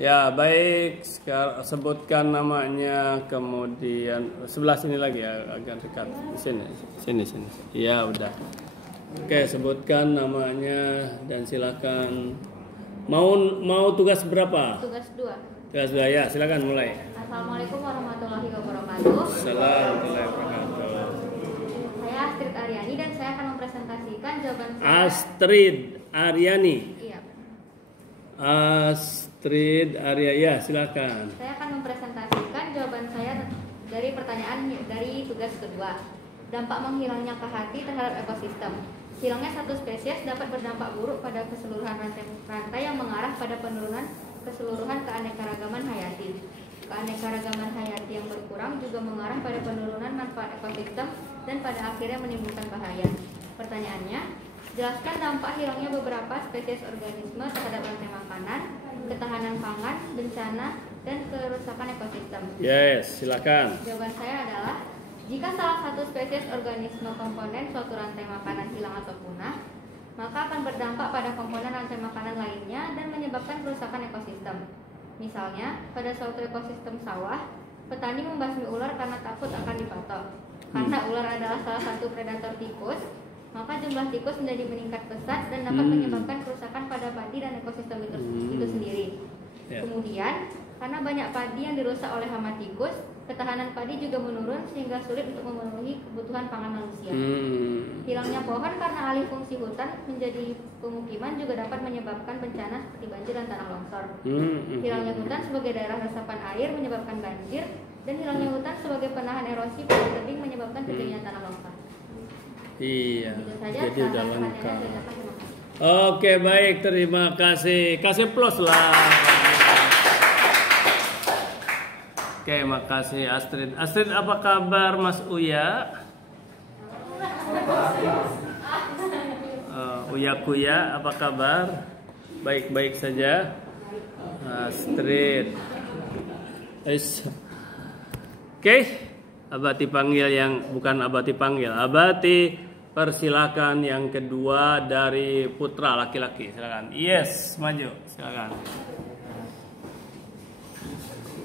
Ya, baik. Sekarang sebutkan namanya, kemudian sebelah sini lagi ya, agak dekat. Sini. Ya, udah. Oke, sebutkan namanya dan silakan. Mau tugas berapa? Tugas 2. Tugas 2 ya, silakan mulai. Assalamualaikum warahmatullahi wabarakatuh. Assalamualaikum warahmatullahi wabarakatuh. Saya Astrid Aryani dan saya akan mempresentasikan jawaban saya. Astrid Aryani. Iya. Astrid Arya, ya silakan. Saya akan mempresentasikan jawaban saya dari pertanyaan dari tugas kedua. Dampak menghilangnya kehati terhadap ekosistem. Hilangnya satu spesies dapat berdampak buruk pada keseluruhan rantai yang mengarah pada penurunan keseluruhan keanekaragaman hayati. Keanekaragaman hayati yang berkurang juga mengarah pada penurunan manfaat ekosistem dan pada akhirnya menimbulkan bahaya. Pertanyaannya, jelaskan dampak hilangnya beberapa spesies organisme terhadap rantai makanan, ketahanan pangan, bencana, dan kerusakan ekosistem. Yes, silakan. Jawaban saya adalah, jika salah satu spesies organisme komponen suatu rantai makanan hilang atau punah, maka akan berdampak pada komponen rantai makanan lainnya dan menyebabkan kerusakan ekosistem. Misalnya, pada suatu ekosistem sawah, petani membasmi ular karena takut akan dipatok. Karena ular adalah salah satu predator tikus, maka jumlah tikus menjadi meningkat pesat dan dapat menyebabkan kerusakan pada padi dan ekosistem itu sendiri. Yeah. Kemudian, karena banyak padi yang dirusak oleh hama tikus, ketahanan padi juga menurun sehingga sulit untuk memenuhi kebutuhan pangan manusia. Hilangnya pohon karena alih fungsi hutan menjadi pemukiman juga dapat menyebabkan bencana seperti banjir dan tanah longsor. Hilangnya hutan sebagai daerah resapan air menyebabkan banjir, dan hilangnya hutan sebagai penahan erosi pada tebing menyebabkan terjadinya tanah longsor. Iya, Saja, jadi udah lengkap. terima kasih. Oke, baik, terima kasih. Kasih plus lah. Oke, makasih Astrid. Astrid, apa kabar Mas Uya? Uya Kuya, apa kabar? Baik-baik saja. Astrid. Oke, Abati panggil yang bukan Abati panggil. Abati, persilakan yang kedua dari putra laki-laki. Silakan. Yes, maju. Silakan.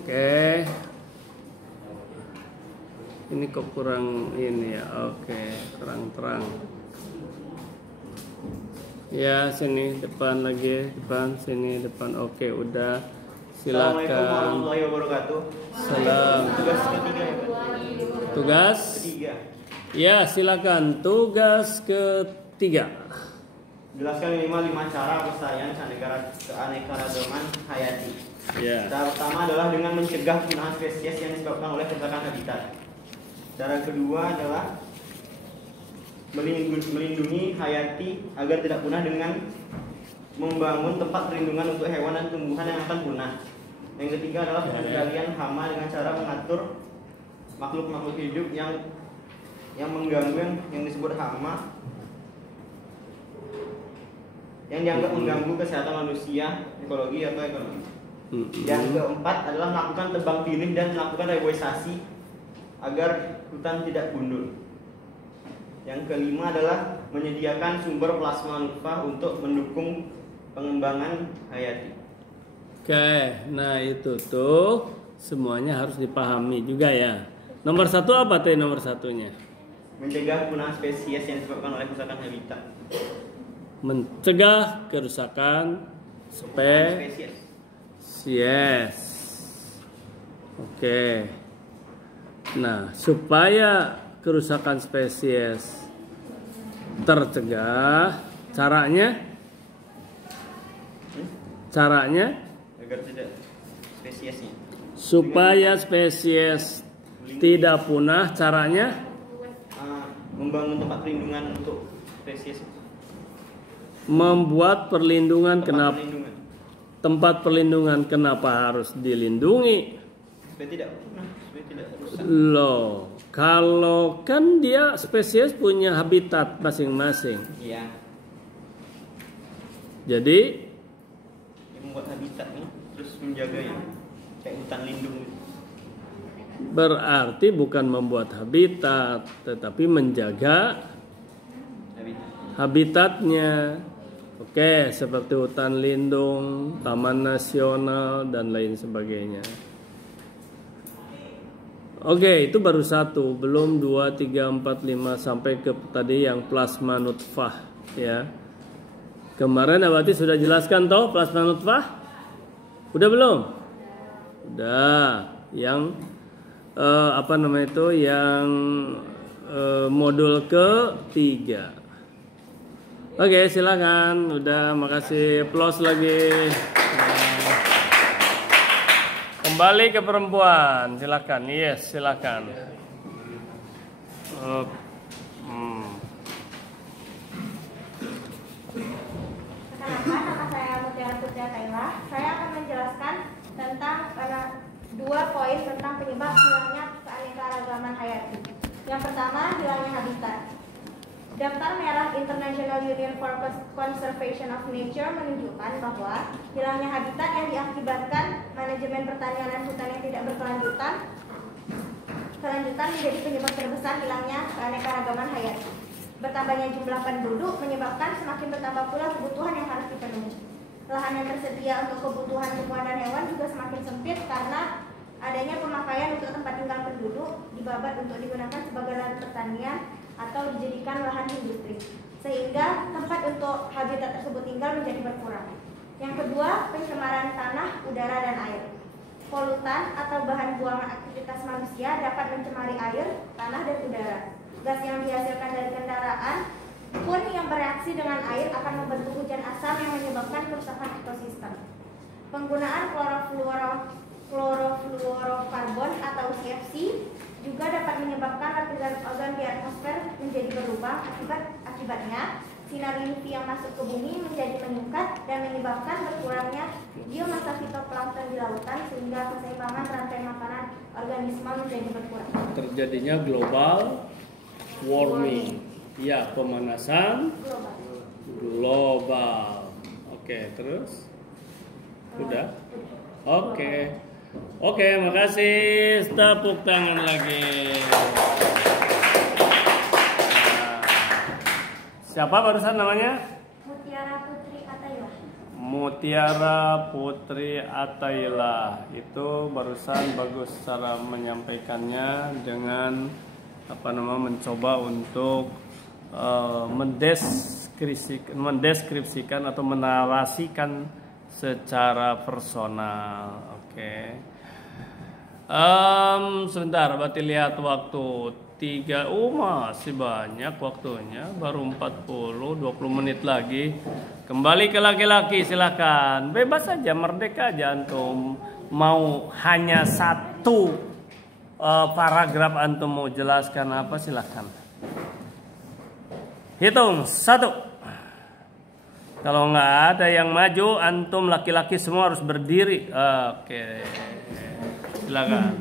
Oke. Ini kok kurang ini ya. Oke, kurang terang. Ya, sini depan lagi, depan sini depan. Oke, udah. Silakan. Assalamualaikum warahmatullahi wabarakatuh. Salam. Tugas ketiga ya, Pak? Tugas? Ketiga. Ya, silakan. Tugas ketiga. Jelaskan minimal 5 cara pelestarian keanekaragaman hayati. Ya. Cara pertama adalah dengan mencegah penurunan spesies yang disebabkan oleh kerusakan habitat. Cara kedua adalah melindungi hayati agar tidak punah dengan membangun tempat perlindungan untuk hewan dan tumbuhan yang akan punah. Yang ketiga adalah pengendalian hama dengan cara mengatur makhluk-makhluk hidup yang mengganggu, yang disebut hama, yang dianggap mengganggu kesehatan manusia, ekologi atau ekonomi. Yang keempat adalah melakukan tebang pilih dan melakukan reboisasi agar hutan tidak gundul. Yang kelima adalah menyediakan sumber plasma nutfah untuk mendukung pengembangan hayati. Oke, nah itu tuh semuanya harus dipahami juga ya. Nomor satu apa tadi nomor satunya? Mencegah punah spesies yang disebabkan oleh kerusakan habitat. Mencegah kerusakan spesies. Yes. Oke. Nah, supaya kerusakan spesies tercegah, caranya Agar tidak spesiesnya. supaya spesies tidak punah, caranya Membangun tempat perlindungan untuk spesies. membuat perlindungan. Kenapa Perlindungan. tempat perlindungan kenapa harus dilindungi? Supaya tidak punah, supaya tidak rusak. Loh, kalau kan dia spesies punya habitat masing-masing. Iya. Jadi Yang membuat habitatnya terus menjaganya kayak hutan lindung gitu. berarti bukan membuat habitat, tetapi menjaga Habitat. habitatnya. Oke. Oke, seperti hutan lindung, taman nasional, dan lain sebagainya. Oke, itu baru satu, belum 2, 3, 4, 5 sampai ke tadi yang plasma nutfah ya. Kemarin Abati sudah jelaskan toh plasma nutfah? Udah belum? Udah. Yang apa namanya itu? Yang modul ketiga. Oke, silakan. Udah, makasih. Applause lagi. Kembali ke perempuan, silakan. Yes, silakan. Perkenalkan, nama saya Mutiara Putri Ataila. Saya akan menjelaskan tentang dua poin tentang penyebab hilangnya keanekaragaman hayati. Yang pertama, hilangnya habitat. Daftar Merah International Union for Conservation of Nature menunjukkan bahwa hilangnya habitat yang diakibatkan manajemen pertanian dan hutan yang tidak berkelanjutan menjadi penyebab terbesar hilangnya keanekaragaman hayati. Bertambahnya jumlah penduduk menyebabkan semakin bertambah pula kebutuhan yang harus dipenuhi. Lahan yang tersedia untuk kebutuhan tumbuhan dan hewan juga semakin sempit karena adanya pemakaian untuk tempat tinggal penduduk dibabat untuk digunakan sebagai lahan pertanian atau dijadikan lahan industri, sehingga tempat untuk habitat tersebut tinggal menjadi berkurang. Yang kedua, pencemaran tanah, udara, dan air. Polutan atau bahan buangan aktivitas manusia dapat mencemari air, tanah, dan udara. Gas yang dihasilkan dari kendaraan pun yang bereaksi dengan air akan membentuk hujan asam yang menyebabkan kerusakan ekosistem. Penggunaan klorofluorokarbon atau CFC juga dapat menyebabkan lapisan ozon di atmosfer menjadi berubah. Akibatnya, sinar UV yang masuk ke bumi menjadi meningkat dan menyebabkan berkurangnya biomasa fitoplankton di lautan sehingga keseimbangan rantai makanan organisme menjadi berkurang. Terjadinya global warming. Ya, pemanasan global. Oke, terus? Udah? Oke. Oke, makasih. Tepuk tangan lagi. Siapa barusan namanya? Mutiara Putri Ataila. Mutiara Putri Ataila. Itu barusan bagus cara menyampaikannya dengan mencoba untuk mendeskripsikan atau menarasikan secara personal. Oke. Sebentar, berarti lihat waktu 3. Masih banyak waktunya, baru 20 menit lagi. Kembali ke laki-laki, silakan. Bebas saja, merdeka aja antum. Mau hanya satu paragraf antum mau jelaskan apa, silakan. Hitung 1. Kalau nggak ada yang maju, antum laki-laki semua harus berdiri. Oke, silakan.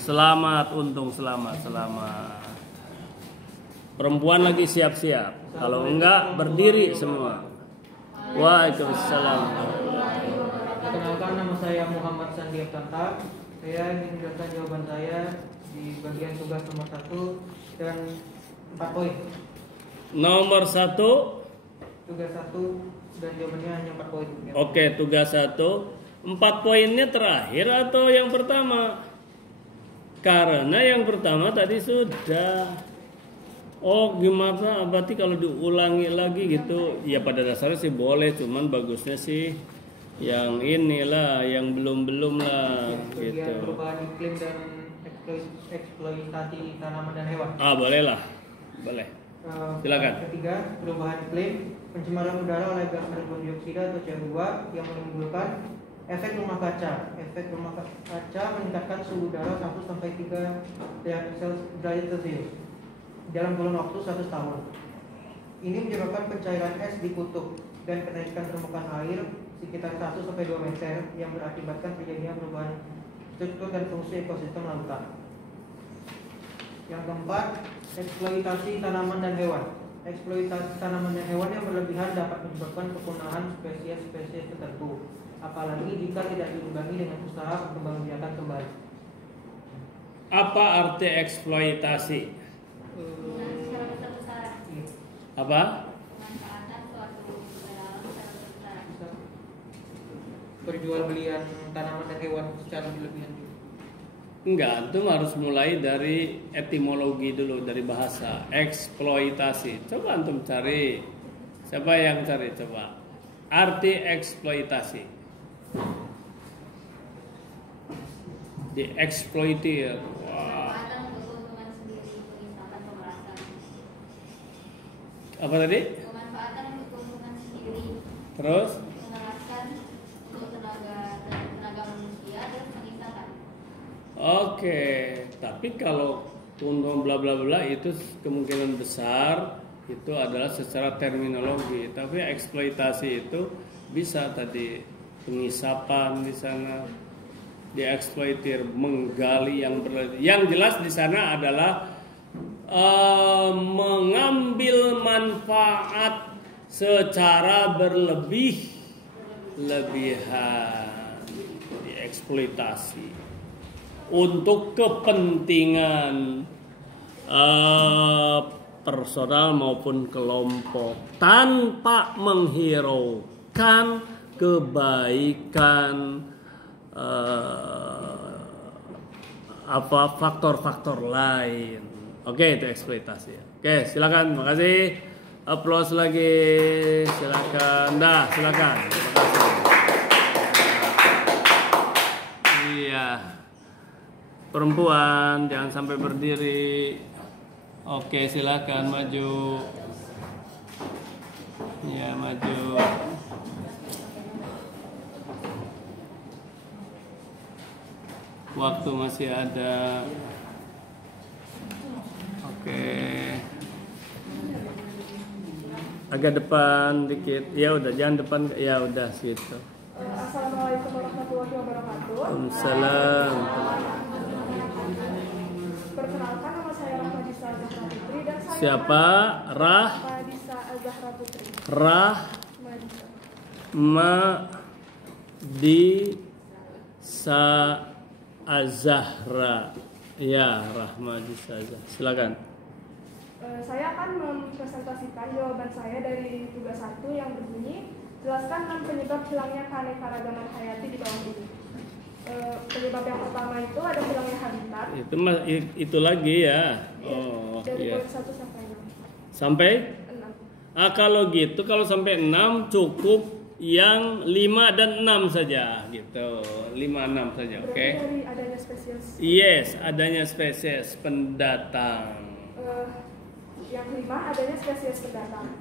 Selamat, untung selamat. Perempuan lagi siap-siap. Kalau enggak, berdiri semua. Waalaikumsalam. Perkenalkan, nama saya Muhammad Sandi Abtanta. Saya ingin menjelaskan jawaban saya di bagian tugas nomor 1 dan 4 poin. Nomor 1. Tugas 1 dan jawabannya hanya 4 poin. Oke, tugas 1. 4 poinnya terakhir atau yang pertama? Karena yang pertama tadi sudah. Oh, gimana? Berarti kalau diulangi lagi gitu, ya pada dasarnya sih boleh, cuman bagusnya sih yang inilah, yang belum lah gitu. Perubahan iklim dan eksploitasi tanaman dan hewan. Boleh lah. Boleh. Silakan. Ketiga, perubahan iklim, pencemaran udara oleh gas karbon dioksida atau CO2 yang menimbulkan efek rumah kaca. Efek rumah kaca meningkatkan suhu udara 1 sampai 3 derajat Celcius dalam kurun waktu 100 tahun. Ini menyebabkan pencairan es di kutub dan kenaikan permukaan air sekitar 1 sampai 2 meter yang berakibatkan terjadinya perubahan struktur dan fungsi ekosistem lautan. Yang keempat, eksploitasi tanaman dan hewan. Eksploitasi tanaman dan hewan yang berlebihan dapat menyebabkan kepunahan spesies-spesies tertentu, apalagi jika tidak diimbangi dengan usaha perkembangbiakan kembali. Apa arti eksploitasi? Apa? perjualbelian tanaman dan hewan secara berlebihan juga? Enggak, itu harus mulai dari etimologi dulu, dari bahasa eksploitasi. Coba antum cari, siapa yang cari coba arti eksploitasi. Dieksploitir. Wah. Pemanfaatan untuk keuntungan sendiri, penyimpanan pemerasan. Apa tadi? Pemanfaatan untuk keuntungan sendiri, Terus? pemerasan untuk tenaga manusia dan penyimpanan. Oke, tapi kalau keuntungan bla bla bla itu kemungkinan besar itu adalah secara terminologi. Tapi eksploitasi itu bisa tadi pengisapan di sana, dieksploitir, menggali yang berlebihan. Yang jelas di sana adalah mengambil manfaat secara berlebihan, dieksploitasi untuk kepentingan personal maupun kelompok tanpa menghiraukan kebaikan faktor-faktor lain. Oke, itu eksploitasi. Oke, silakan, makasih. Aplaus lagi, silakan. Silakan. Terima kasih. Iya. Perempuan jangan sampai berdiri. Oke, silakan maju. Ya, maju. Waktu masih ada. Oke. Agak depan dikit. Ya udah, jangan depan. Ya udah situ. Assalamualaikum warahmatullahi wabarakatuh. Waalaikumsalam. Perkenalkan, nama saya Rahmadisa Azahra Putri dan saya Siapa? Rahmadisa Azahra Putri. Rahmadisa Azahra. Ya, Rahmadisa Azahra. Silakan. Saya akan mempresentasikan jawaban saya dari tugas 1 yang berbunyi, jelaskan 6 penyebab hilangnya keanekaragaman hayati di bawah ini. Penyebab yang pertama itu ada hilangnya habitat. Itu lagi ya. Oh, dari iya. poin 1 sampai 6. Sampai? 6. Kalau gitu, kalau sampai 6 cukup yang 5 dan 6 saja gitu. 5 6 saja, oke? Berarti dari adanya spesies. Yes, adanya spesies pendatang. Yang kelima, adanya spesies pendatang.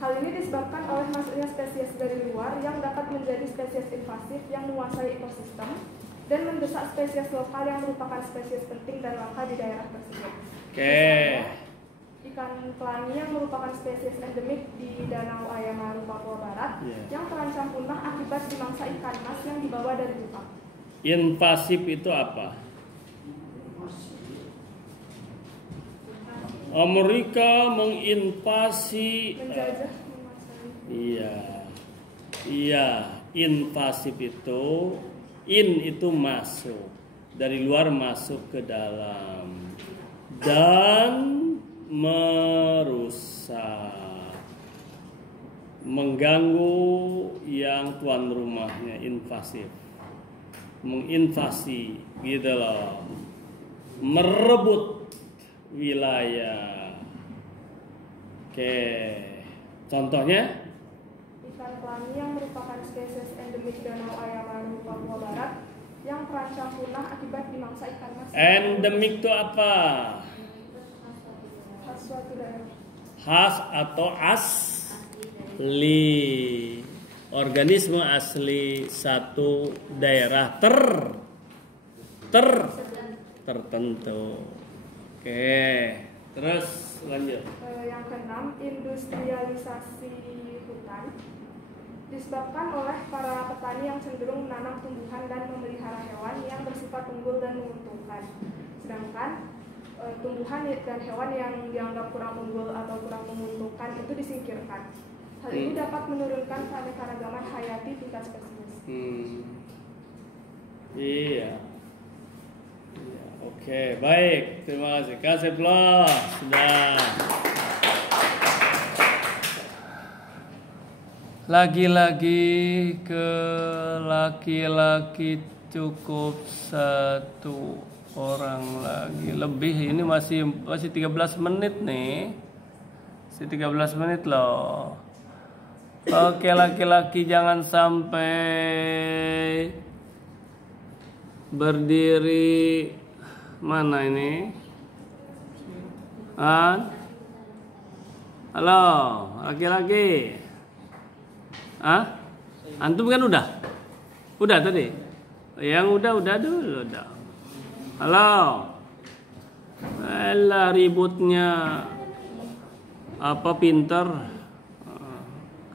Hal ini disebabkan oleh masuknya spesies dari luar yang dapat menjadi spesies invasif yang menguasai ekosistem dan mendesak spesies lokal yang merupakan spesies penting dan langka di daerah tersebut. Oke. Misalnya, ikan pelangi yang merupakan spesies endemik di Danau Ayamaru, Papua Barat, yang terancam punah akibat dimangsa ikan mas yang dibawa dari Jepang. Invasif itu apa? Amerika menginvasi. Menjajah, menguasai. Iya, invasif itu, itu masuk dari luar masuk ke dalam dan merusak, mengganggu yang tuan rumahnya, invasif, menginvasi gitu loh, merebut wilayah. Oke, contohnya Ikan pelangi yang merupakan spesies endemik Danau Ayamaru, Papua Barat, yang terancam punah akibat dimangsa ikan mas. endemik itu apa? Khas suatu daerah. Khas atau asli, organisme asli satu daerah tertentu. Oke, terus lanjut. Yang keenam, industrialisasi hutan disebabkan oleh para petani yang cenderung menanam tumbuhan dan memelihara hewan yang bersifat unggul dan menguntungkan. Sedangkan tumbuhan dan hewan yang dianggap kurang unggul atau kurang menguntungkan itu disingkirkan. Hal ini dapat menurunkan keanekaragaman hayati tingkat spesies. Iya. Oke, baik. Terima kasih. Kasih plus. Sudah. Lagi-lagi ke laki-laki cukup 1 orang lagi. Lebih ini masih 13 menit nih. Masih 13 menit loh. Oke, laki-laki jangan sampai berdiri. Mana ini? Halo, laki-laki. Antum kan udah? Udah tadi? Yang udah dulu dah. Halo. Alah ributnya. Apa pinter?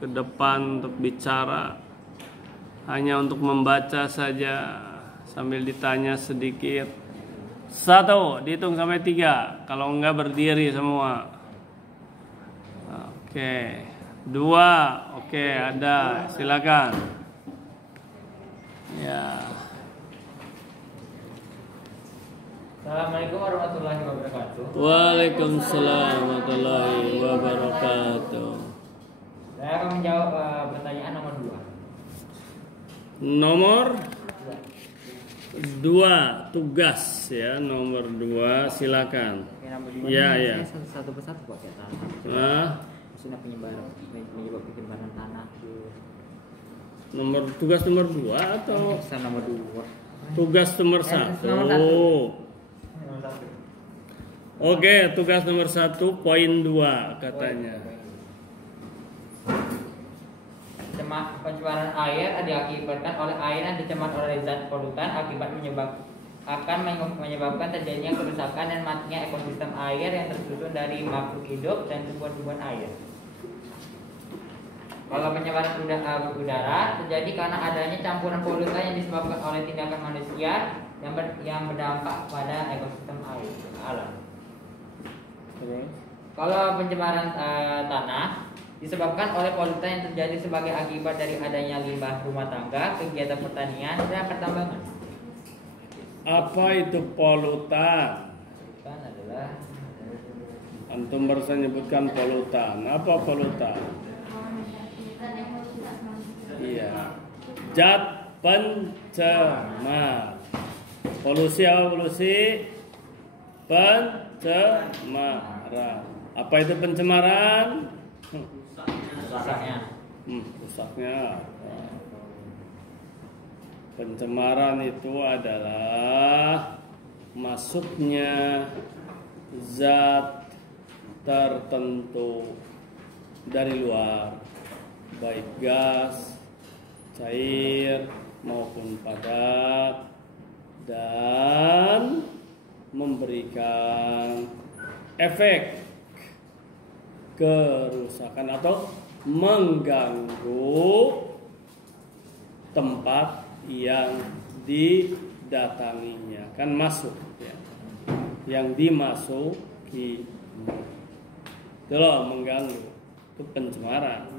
Ke depan untuk bicara. Hanya untuk membaca saja. Sambil ditanya sedikit. 1, dihitung sampai 3. Kalau enggak berdiri semua. Oke. 2, oke, ada, silakan. Ya. Assalamualaikum warahmatullahi wabarakatuh. Waalaikumsalam warahmatullahi wabarakatuh. Saya akan menjawab pertanyaan nomor 2. Nomor 2, tugas ya, nomor 2, silakan. Nomor 2 ya. Satu persatu Pak ya, maksudnya penyebab penyebaran tanah. Tugas nomor 2 atau nomor 2? Tugas nomor 1. Oke, tugas nomor 1 poin 2 katanya. Pencemaran air diakibatkan oleh air yang dicemar oleh zat polutan akan menyebabkan terjadinya kerusakan dan matinya ekosistem air yang tersusun dari makhluk hidup dan tumbuhan-tumbuhan air. Kalau pencemaran udara terjadi karena adanya campuran polutan yang disebabkan oleh tindakan manusia yang berdampak pada ekosistem air alam. Kalau pencemaran tanah disebabkan oleh polutan yang terjadi sebagai akibat dari adanya limbah rumah tangga, kegiatan pertanian dan pertambangan. Apa itu polutan? Polutan adalah Antum barusan nyebutkan polutan. Apa polutan? Iya. Zat pencemar. Polusi apa polusi? Pencemaran. Apa itu pencemaran? Rusaknya. Pencemaran itu adalah masuknya zat tertentu dari luar, baik gas, cair maupun padat, dan memberikan efek kerusakan atau mengganggu tempat yang didatanginya. Kan masuk ya. Yang dimasuki itu loh, mengganggu. Itu pencemaran.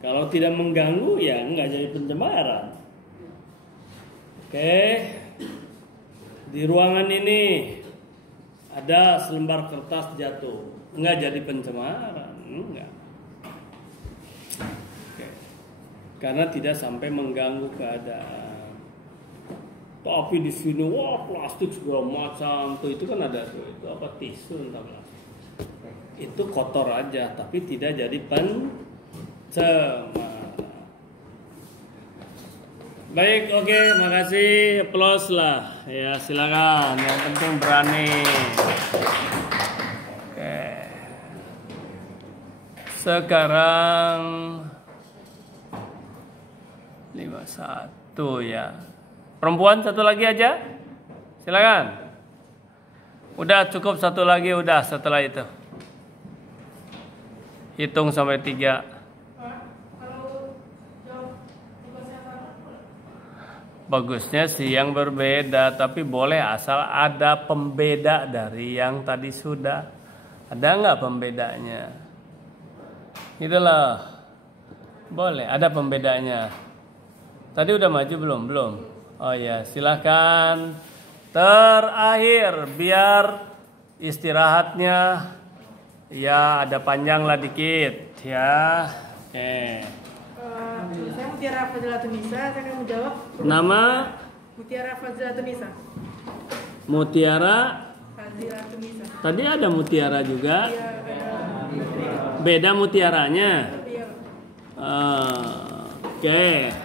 Kalau tidak mengganggu ya nggak jadi pencemaran. Oke. Di ruangan ini ada selembar kertas jatuh, nggak jadi pencemaran, enggak. Oke. Karena tidak sampai mengganggu keadaan. Tapi di sini wah plastik segala macam tuh, itu kan ada tuh, itu apa, tisu entah plastik. Itu kotor aja, tapi tidak jadi pencemaran. Baik, oke, makasih, applause lah. Ya, silakan. Yang penting berani. Oke. Sekarang 51 ya. Perempuan satu lagi aja. Silakan. Udah cukup satu lagi, udah setelah itu. Hitung sampai 3. Bagusnya sih yang berbeda, tapi boleh asal ada pembeda dari yang tadi sudah. Ada nggak pembedanya? Itulah. Boleh, ada pembedanya. Tadi udah maju belum? Belum. Oh ya, silakan. Terakhir, biar istirahatnya ya ada panjang lah dikit ya. Oke. Mutiara Fadlatunisa. Saya akan menjawab. Nama Mutiara Fadlatunisa. Mutiara. Fadlatunisa. Tadi ada mutiara juga. Iya, ada. Beda mutiaranya. Iya. Oke.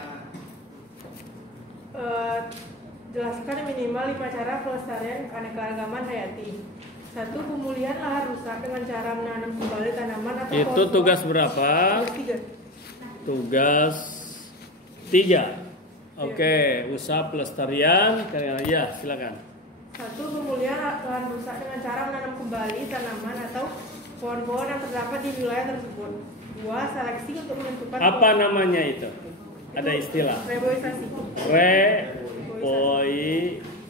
Jelaskan minimal 5 cara pelestarian keanekaragaman hayati. 1. Pemulihan lahan rusak dengan cara menanam kembali tanaman atau Itu pohon. tugas berapa? Tugas 3. Oke, usaha pelestarian. Ya, silakan. 1. Pemulihan lahan rusak dengan cara menanam kembali tanaman atau pohon-pohon yang terdapat di wilayah tersebut. 2. Seleksi untuk menentukan Apa namanya itu? Ada istilah. reboisasi.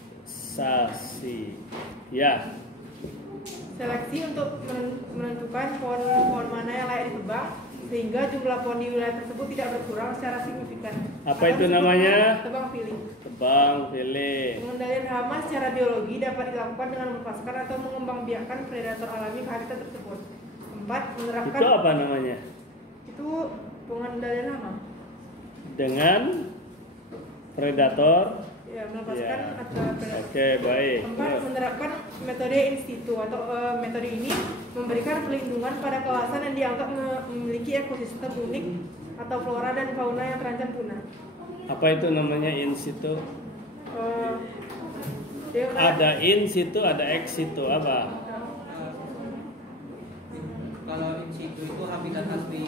Reboisasi. Ya. Seleksi untuk menentukan pohon-pohon mana yang layak ditebang sehingga jumlah pohon di wilayah tersebut tidak berkurang secara signifikan. Apa itu namanya? Tebang pilih. Tebang pilih. Pengendalian hama secara biologi dapat dilakukan dengan melepaskan atau mengembangbiakkan predator alami ke habitat tersebut. 4. Menerapkan. Itu apa namanya? Itu pengendalian hama. Dengan predator. Ya, melepaskan Ya. atau predator. Oke, baik. 4. Menerapkan metode in situ atau metode ini memberikan perlindungan pada kawasan yang dianggap memiliki ekosistem unik atau flora dan fauna yang terancam punah. Apa itu namanya in situ? Dia Ada in situ, ada ex situ. Apa? Kalau in situ itu habitat asli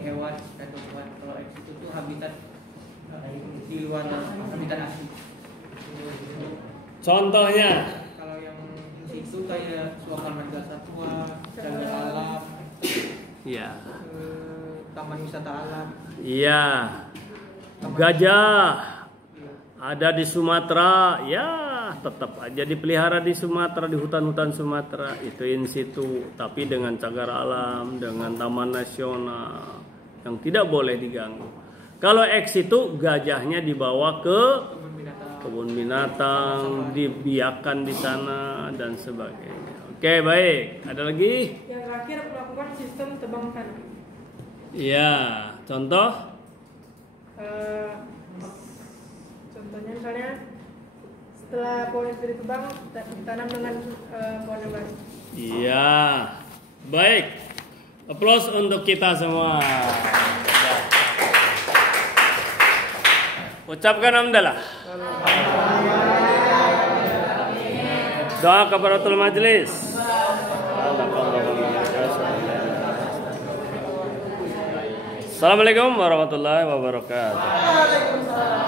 hewan dan tumbuhan. Kalau ex situ itu habitat di luar habitat asli. Contohnya? Kalau yang in situ kayak suaka marga satwa, jaga alam, Ya. taman wisata alam. Iya. Gajah ada di Sumatera, ya tetap aja dipelihara di Sumatera, di hutan-hutan Sumatera. Itu in situ, tapi dengan cagar alam, dengan taman nasional yang tidak boleh diganggu. Kalau ex situ, gajahnya dibawa ke kebun binatang, dibiarkan di sana dan sebagainya. Oke, baik. Ada lagi? yang terakhir melakukan sistem tebang tanam. Iya. Contoh? Contohnya misalnya setelah pohon itu ditebang ditanam dengan pohon yang baru. Iya. Baik. Aplaus untuk kita semua. Ucapkan hamdalah. Doa kafaratul majlis. Assalamualaikum warahmatullahi wabarakatuh.